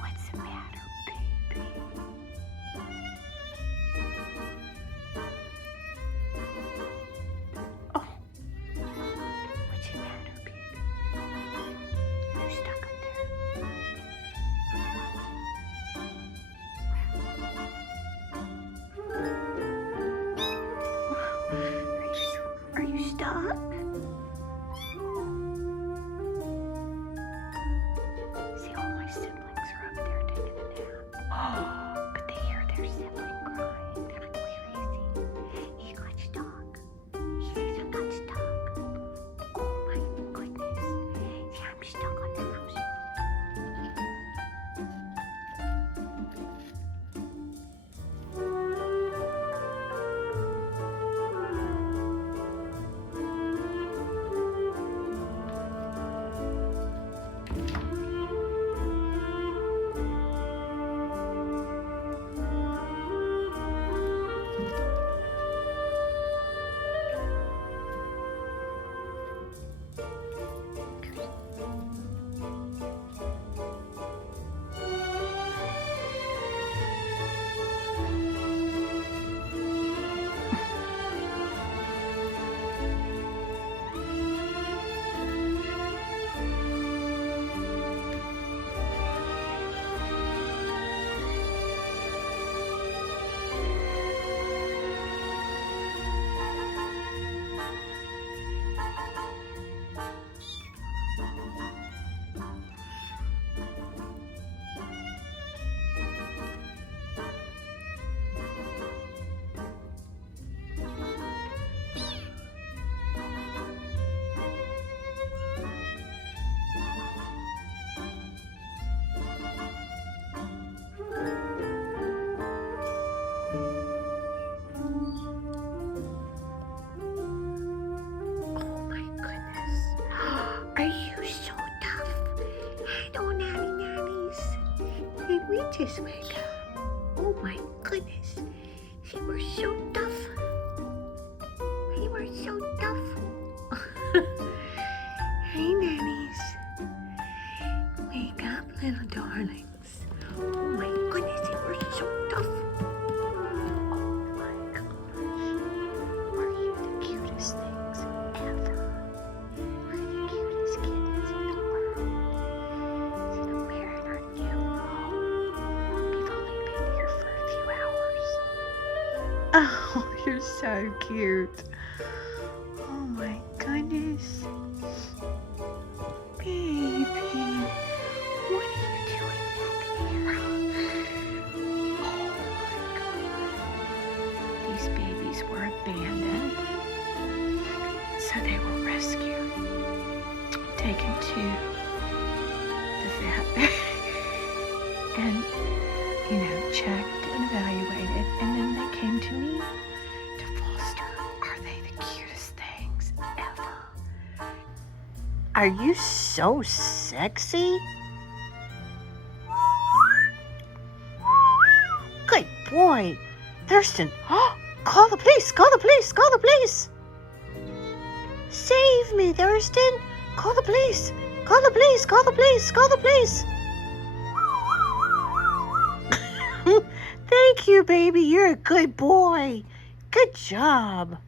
What's the matter, baby? Oh, what's the matter, baby? You're stuck up there. Are you stuck? See, all my siblings are up there taking a nap. But they hear their sibling crying. They're like, where is he? He got stuck. He says I got stuck. Oh my goodness. See, I'm stuck on the house. Are you so tough? Hello, nannies. Did we just wake up? Oh my goodness. She was so tough. We were so tough. Hey, nannies. Wake up, little darlings. Oh my goodness, they were so tough. Oh my gosh. Are you the cutest things ever? Oh, you're so cute. Oh my goodness. Baby, what are you doing back there? Oh my God. These babies were abandoned. So they were rescued, taken to the vet, and, checked and evaluated, and then they came to me to foster. Are they the cutest things ever? Are you so sexy? Good boy. Thurston, call the police, call the police, call the police. Save me, Thurston. Call the police, call the police, call the police, call the police. Thank you, baby. You're a good boy. Good job.